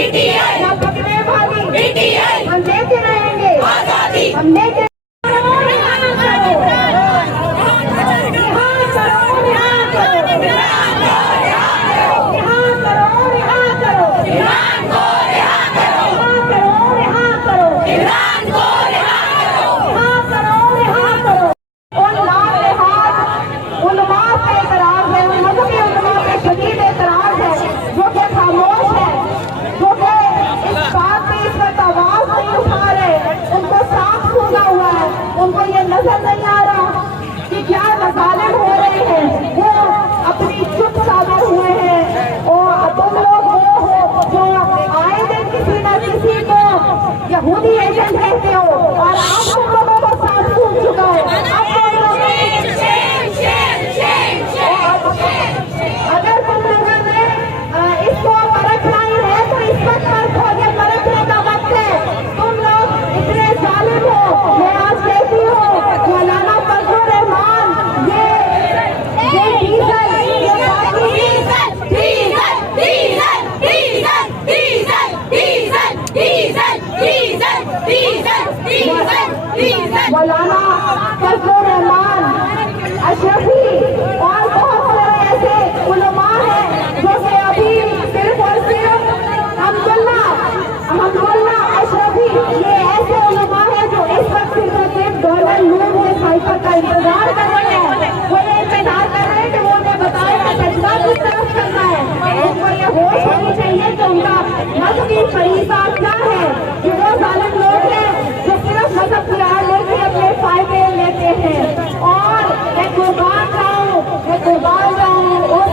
ना पकड़े भागी, हम लेते रहेंगे आजादी, हम लेते उनको ये नजर नहीं आ रहा कि क्या मसाले हो रहे हैं, वो अपनी चुप साधे हुए हैं। और तुम लोग वो हो जो आए दिन किसी न किसी को यहूदी एजेंट कहते हो और आप तुम लोगों को साथ सूख चुका है। अगर तुम लोगों ने इसको परखना ही है तो इस वक्त परखो, ये परखने का वक्त है। तुम लोग इतने जालिम हो, मैं आज कहती हूँ मौलाना फजलुर रहमान ये मौलाना फजलुर रहमान अशरफी और बहुत सारे ऐसे उलमा हैं जो कि अभी सिर्फ और सिर्फ हमदुल्ला अशरफी, ये ऐसे उलमा हैं जो इस वक्त सिर्फ डॉलर लूट के साइफर का इंतजार कर रहे हैं। वो ये इंतजार कर रहे हैं कि वो उन्हें बताएगा सजदा किस तरफ करना है। उनको ये होश होनी चाहिए कि उनका मजहबी फरीज़ा क्या है, कि वो जालिम लोग हैं जो सिर्फ मजहब की आड़ लेके अपने फायदे लेते हैं। और मैं कुर्बान जाऊँ उस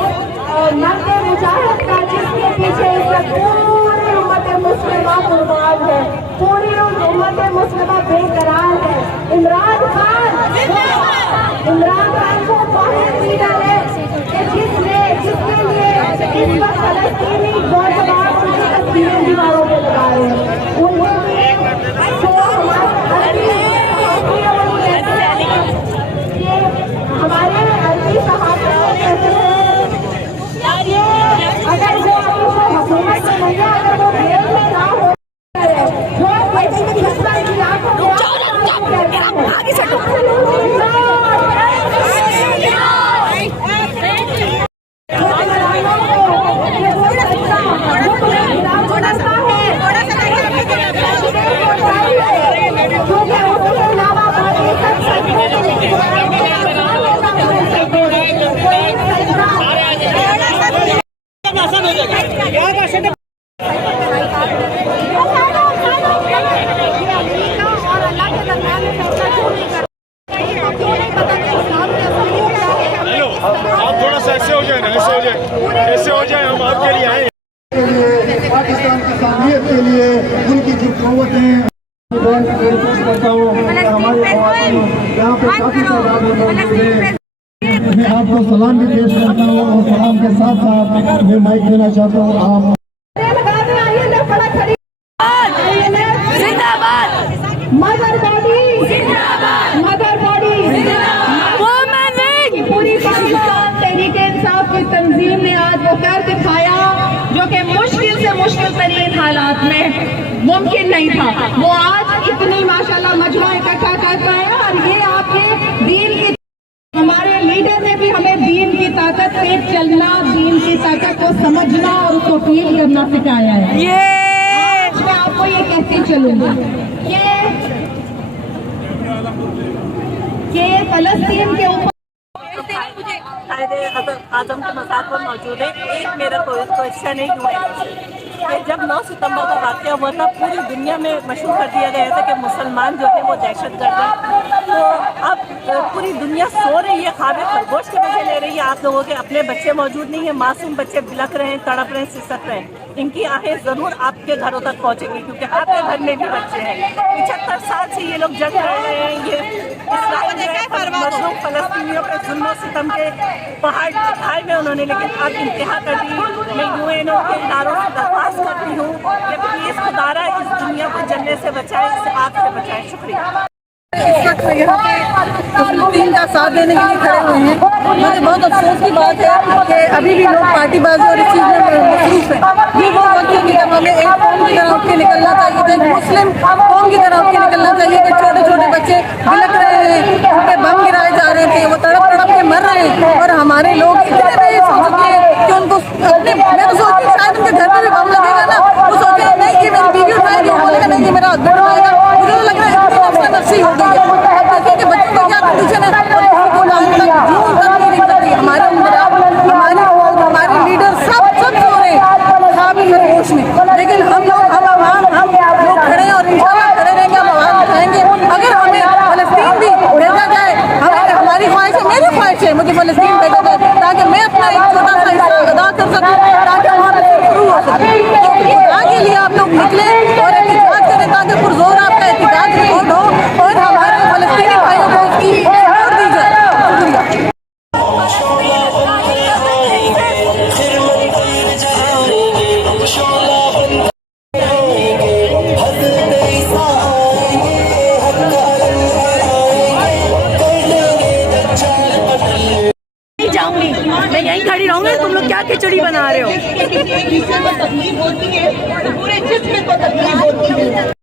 मर्द मुजाहिद का जिसके पीछे पूरी उम्मत मुस्लिमा कुर्बान है, पूरी उम्मत मुस्लिमा बेकरार है। इमरान खान को बाहर नहीं डाले कि जिसके लिए इस वक्त फलस्तीनी नौजवान उनकी तस्वीरें दीवारों पे लगा रहे हैं। हमारे अरबी सहाफ़ा कहते हैं अगर वो हुकूमत में नहीं है, अगर वो जेल में ना हो, जो बेटी की हिस्सा की आंखों में ऐसे हो जाए हम आपके लिए आए पाकिस्तान की सामियत के लिए उनकी जो क़ुव्वतें करता हूँ। हमारे यहाँ पे काफी तादाद में मौजूद है। मैं आपको सलाम भी पेश करता हूँ और सलाम के साथ साथ मैं माइक देना चाहता हूँ। आप मदर बॉडी पूरी पाकिस्तान तहरीक इंसाफ की तंजीम ने आज वो कर दिखाया जो कि मुश्किल से मुश्किल तरीन हालात में मुमकिन नहीं था। वो आज इतनी माशाल्लाह मजमा इकट्ठा कर पाया और ये आपके दीन की, हमारे लीडर ने भी हमें दीन की ताकत से चलना, दीन की ताकत को समझना और उसको फील करना सिखाया है। आज मैं आपको ये कहती चलूंगी कि फलस्तीन के ऊपर आजम के मज़ार पर मौजूद है। एक मेरा क्वेश्चन है कि जब 9 सितंबर का वाक़या हुआ था पूरी दुनिया में मशहूर कर दिया गया था कि मुसलमान जो है वो दहशतगर्द है, तो अब पूरी दुनिया सो रही है, ख्वाब खरगोश के मजे ले रही है। आप लोगों के अपने बच्चे मौजूद नहीं है, मासूम बच्चे बिलख रहे हैं, तड़प रहे हैं, सिसक रहे हैं। इनकी आहें ज़रूर आपके घरों तक पहुँचेंगी क्योंकि आपके घर में भी बच्चे हैं। 75 साल से ये लोग जंग लड़ रहे हैं, ये मजलूम फलस्तीनियों के जुल्म सितम के पहाड़ दिखाए में उन्होंने, लेकिन अब इंतहा कर दी। मैं UNO के इदारों से दरख्वास्त करती हूँ कि प्लीज़ खुदारा इस दुनिया को जलने से बचाए, इस आग से बचाए। शुक्रिया। इस वक्त यहाँ पे फलस्तीन का साथ देने के लिए खड़े हुए हैं। मुझे बहुत अफसोस की बात है कि अभी भी लोग पार्टीबाजी और इस चीज़ में मसरूफ है। ये वो वक्त है कि जब हमें एक की तरह उठ के निकलना चाहिए था, एक मुस्लिम कौम की तरह उठ के निकलना चाहिए कि छोटे छोटे बच्चे बिलख रहे हैं, उन पे बम गिराए जा रहे थे, वो तड़प तड़प के मर रहे हैं और हमारे लोग इतने बेहिस हो चुके हैं कि उनको अपने, मैं तो सोचती हूँ शायद उनके घर पे भी बम लगेगा ना, वो सोचेंगे नहीं ये मेरी बीवी उठाएगी, वो बोलेगा नहीं ये मेरा हस्बैंड उठाएगा। मुझे तो लग रहा है इतनी नफसा नफसी हो गई है। अब देखिए कि बच्चों को क्या कंडीशन है और किसी को आज तक जून तक नहीं करती। हमारे लीडर सब सो रहे हैं खाब खरगोश में, लेकिन हम लोग खड़े हैं और इंशाल्लाह खड़े रहेंगे, हम आवाज उठाएंगे। अगर हमें फलस्तीन भी भेजा जाए, हमारी ख्वाहिश है, मेरी ख्वाहिश है मुझे फलस्तीन भेजा जाए ताकि मैं अपना एक छोटा सा हिस्सा अदा कर सकूँ, ताकि वहाँ पर शुरू हो सके। तो खुदा के लिए आप लोग निकले और एहतजाज करें ताकि पुरजोर आपका एहतजाज रिकॉर्ड हो और हमारे फलस्तीनी भाइयों को उसकी सपोर्ट दी जाए। शुक्रिया। जाऊंगी, मैं यहीं खड़ी रहूंगी। तुम लोग क्या खिचड़ी बना रहे हो? तकलीफ होती है, पूरे जिस्म को तकलीफ होती है।